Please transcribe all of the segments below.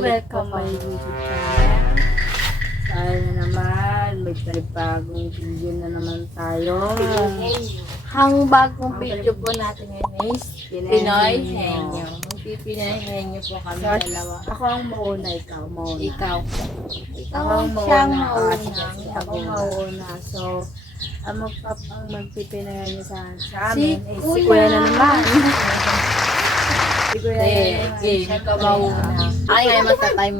balik po welcome my kami. YouTube channel. Tayo na naman, may bagong video na naman tayo. Ang bagong video po natin ngayon is Pinoy Henyo. Magpipinoy Henyo po kami dalawa. Ako ang mauna, ikaw mauna. Ikaw. Ako ang Siyang mauna. mauna. Ako mauna. So, ang magpipinayan niya sa Si amin, si Kuya. Kuya na naman. Si Kuya na Okay, naman. ikaw mauna. Ay, ngayon magta-time.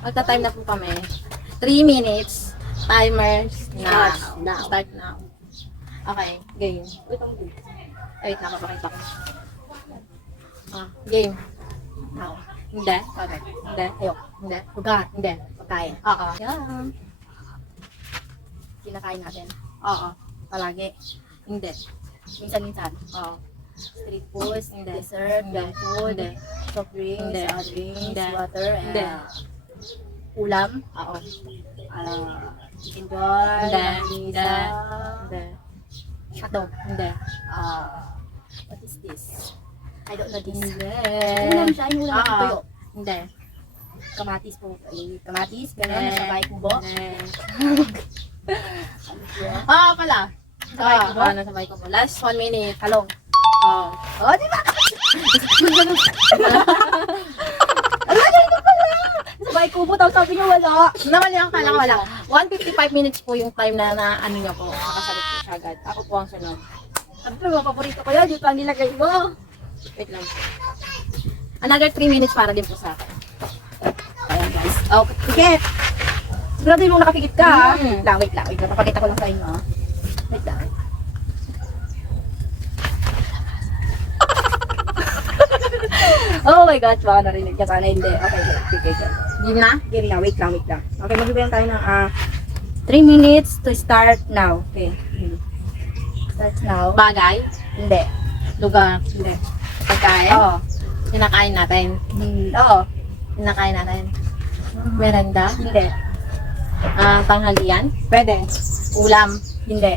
Magta-time na po kami. 3 minutes. Timers now. Start now. Okay, game. Wait, nakapakita ko. Game. Now. Hindi. Okay. Hindi. Ayok. Hindi. Lugar. Hindi. Pagkain. Oo. Yan. Kinakain natin. Oo. Palagi. Hindi. Minsan-minsan. Oo. Street foods, hindi. Dessert, junk food, hindi. Soft drinks, hindi. Drinks, water, hindi. Ulam? Oo. Chicken joy, Hindi. pizza. Hindi. Hotdog? Hindi. What is this? I don't know this. Hindi. Ulam siya, yung ulam ng Oo. tuyo. Hindi. Kamatis po. Kamatis, gano'n, sabay kubo. Pala. Sabay kubo. Sabay kubo. Last 1 minute. Talong. Di ba? Sabay kubo, tapos sabi niyo wala. Naman yung kala ko wala. 1:55 minutes po yung time na ano niya po. Nakasalit po siya agad. Ako po ang sunod. Sabi ko, mga paborito ko yan, dito ang nilagay mo. Wait lang. Another 3 minutes para din po sa akin. Ayan guys. Okay. Pikit! Sigurado yung nakapikit ka, ha? Wait lang. Papakita ko lang sa inyo. Wait lang. Oh my God, baka narinig ka sana, hindi. Okay, pikit. Game na? Game na, wait lang. Okay, magbibilang tayo ng 3 minutes to start now. Okay. Start now. Bagay? Hindi. Lugar? Hindi. Pagkain? Oo. Kinakain natin. Oo. Kinakain natin. Merenda? Hindi. Tanghalian? Pwede. Ulam? Hindi.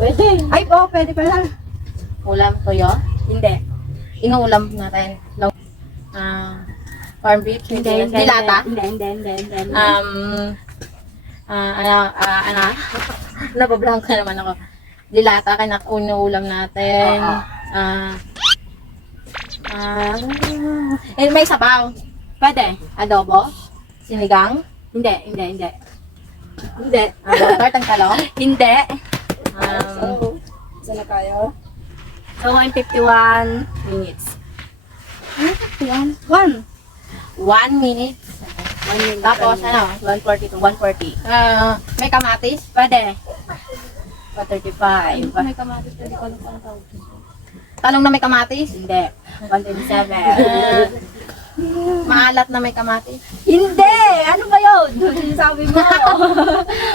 Pwede. Ay, oo, pwede pala. Ulam? Toyo? Hindi. Inuulam natin. Farm beef? Dilata? Hindi. Nabablank ka naman ako. Dilata, inuulam natin. May sabaw. Pwede. Adobo? Sinigang? Hindi. Tortang talong? Hindi. Saan na tayo? So, 51 minutes. Ano ito? 1. 1 minute. 1 minute. Tapos ano? 140 to 140. May kamatis? Pwede. 135. May kamatis. Hindi ko alam kung tawag. Talong na may kamatis? Hindi. 127. Maalat na may kamatis? Hindi! Ano ba yun? Sabi mo.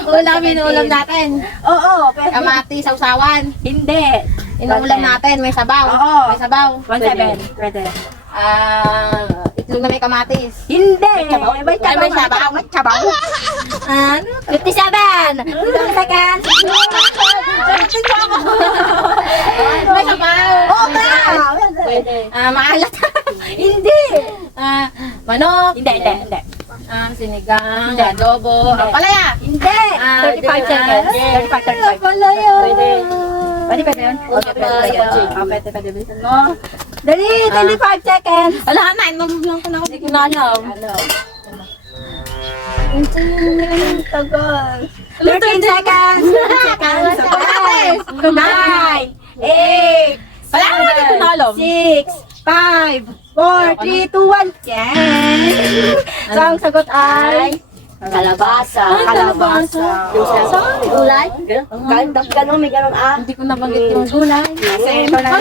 Ulam, inuulam natin. Oo, pwede. Kamatis, sausawan. Hindi. Inuulam natin, may sabaw. Oo. May sabaw. 17. Pwede. Itlog na may kamatis. Hindi. May sabaw. May sabaw. Ano? 57. 2 seconds. May sabaw. Oo ba? Pwede. Maalat. Hindi. Manok. Hindi. Sinigang. Hindi. Adobo. Hindi. Palaya. Hindi. 35 seconds. 35. Palaya. Pwede. Pwede yun? Pwede. Bilisan mo. Dali, 25 seconds. Wala na. Nabublang ko na ako. Hindi ko na alam. Ano? Tagal. 13 seconds. 13 seconds. 9, 8, Wala na. Hindi ko na alam. 6, 5, 4, 3, 2, 1. Yes! So, ang sagot ay kalabasa. Gulay? Ganun, may ganun Hindi ko nabanggit yung gulay. Kasi ito na.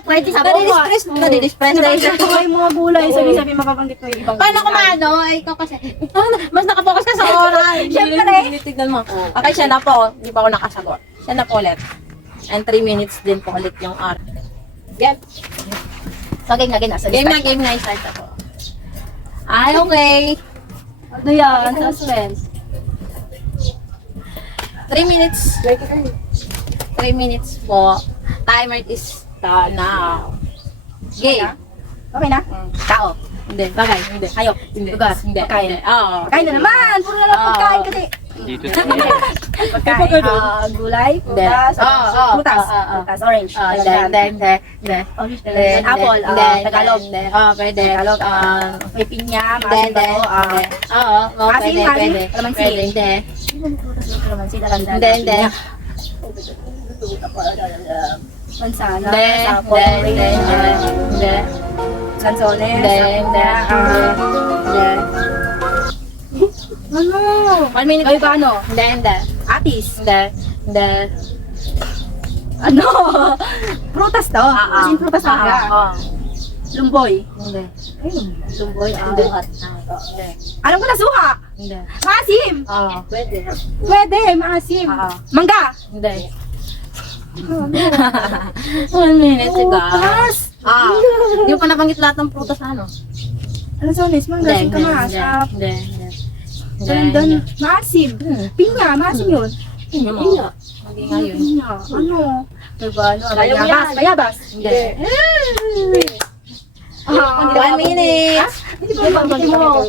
Pwede sa Nadidispress mo. Nadidispress mo. Ito yung mga gulay. Sabi mapabanggit ko yung ibang Paano kumano? Ay, ikaw kasi. Mas nakapokus ka sa oras. Siyempre. Tignan mo. Okay, siya na po. Hindi pa ako nakasagot. Siya na po ulit. And 3 minutes din po ulit yung hour. Game. So, game na. So, Game na. Start ako. Ay, okay. Ano yan? Suspense. 3 minutes. 3 minutes po. Timer is now. Game. Okay na? Tao. Hindi. Bagay. Hindi. Hayop. Hindi. Lugar. Hindi. Pagkain. Hindi. Oo. Pagkain na naman! Puro na lang Oo. pagkain kasi. Dito Pagkain. Gulay, prutas, prutas, prutas, orange. Hindi. Orange na lang. Apple, Tagalog. Pwede. Tagalog, may pinya, maasim ba to? Oo. Maasim, Pwede. maasim, Pwede. kalamansi. Pwede. Hindi. Kalamansi, dalandan. Hindi. Hindi. Manzana, Hindi. apple, Hindi. orange, Hindi. lanzones, Hindi. Hindi. Hindi. ano? 1 minute. Ay, ba ano? Hindi. Hindi. Atis. Hindi. Hindi. Ano? Prutas to? As in prutas talaga. Lumboy. Hindi. Lumboy, Hindi. Hindi. Alam ko na, suha. Hindi. Maasim. Oo. Pwede. Pwede, maasim. Mangga. Hindi. 1 minute ago. Prutas. Hindi mo pa nabanggit lahat ng prutas na ano? Lanzones, mangga, singkamas, Hindi. dalandan, maasim. Pinya, maasim yun. Hindi mo. Hindi nga yun. Pinya, ano? Diba, ano? Kaya mo Bayabas, yan. bayabas. Hindi. 1 minute. Hindi ba banggitin mo?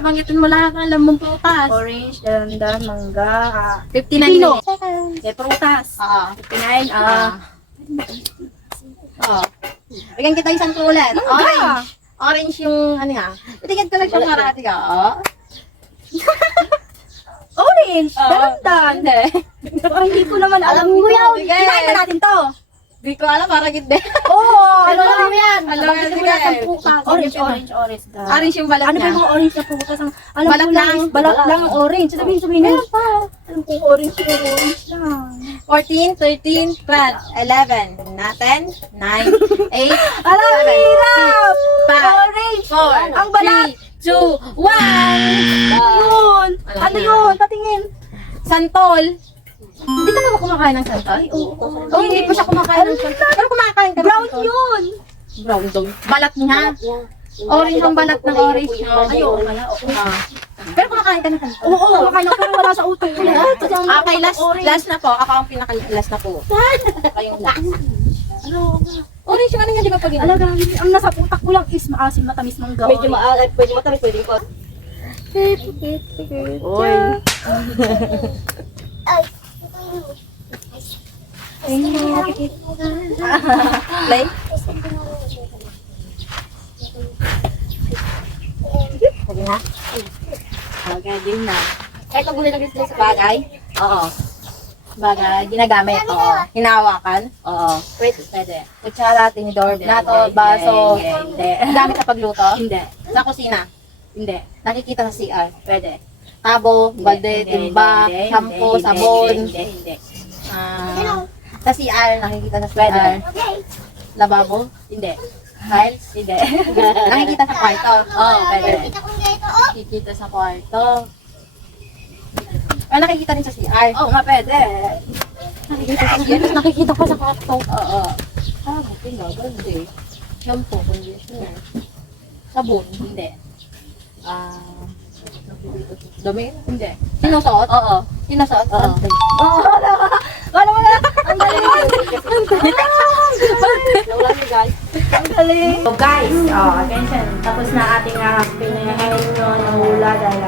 Banggitin mo lahat ng lamang prutas. Orange, dalandan, mangga, 59 pino. minutes. Prutas. 59, Oo. Bigyan kita isang clue ulit. mangga. Orange. Orange yung ano nga. Titigyan ko lang siya marati ka. Oo. Orange, dalandan. Hindi. Parang hindi ko naman alam Alam mo ito. yan. Sige. Kinain na natin to. Hindi ko alam, parang hindi. Oo, Ano lang yan? Alam Alam mo mo yan. yan. Orange, orange, orange. Orange yung balat Ano ba niya. yung mga orange na prutas? Ang alam Balat ko lang lang. is balat lang ang orange. Sabihin niyo. Alam ko orange yung orange lang. 14, 13, 12, 11, 10, 9, 8, Alam, hirap! Five, Orange! 4, Ang balat! 3, 2, 1! Yun! Ano yun? Patingin! Santol. Hindi ka ba kumakain ng santol? Oo. Hindi pa siya kumakain ng santol. Pero kumakain ka ng Brown santol? yun! Brown daw. Balat niya. Orange ang balat ng orange. Ayun, wala. Pero kumakain ka ng santol? Oo, kumakain ako pero wala sa utak ko. Okay, last na po. Ako ang pinaka-last na po. Kayong last. Orange yung ano nga, di ba pag Alaga, ang nasa utak ko lang is maasim, matamis, mangga. Medyo pwede matamis, pwede ko. Oy. Play? Sabi na? Okay, din na. Kahit pag nilagay sila sa bagay? Oo. Bagay, ginagamit? Oo. Hinawakan? Oo. Pwede. Kutsara, tinidor, nato, baso. Hindi. Gamit sa pagluto? Hindi. Sa kusina? Hindi. Nakikita sa CR? Pwede. Tabo, balde, timba, shampoo, sabon. Hindi. Sa CR, nakikita sa CR. Lababo? Hindi. Tiles? Hindi. Nakikita sa kwarto? Oo, pwede. Nakikita sa kwarto. Nakikita rin sa CR? Oo nga, pwede. Nakikita sa CR? Nakikita pa sa kwarto? Oo. Buti nga, hindi. Shampoo, conditioner. Sabon? Hindi. Dumi? Hindi. Sinusot? Oo. Sinusot? Oo. Wala mo na! Ang galing! Nawala niyo guys. Ang galing! So guys, attention. Tapos na ating pinahain nyo ng hula dahil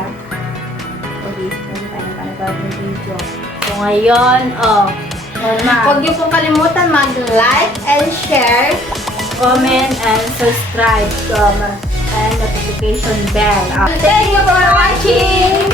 okay, meron tayo ng panagawin video. So ngayon, Huwag niyo pong kalimutan mag-like and share. comment and subscribe and notification bell. Thank you for watching!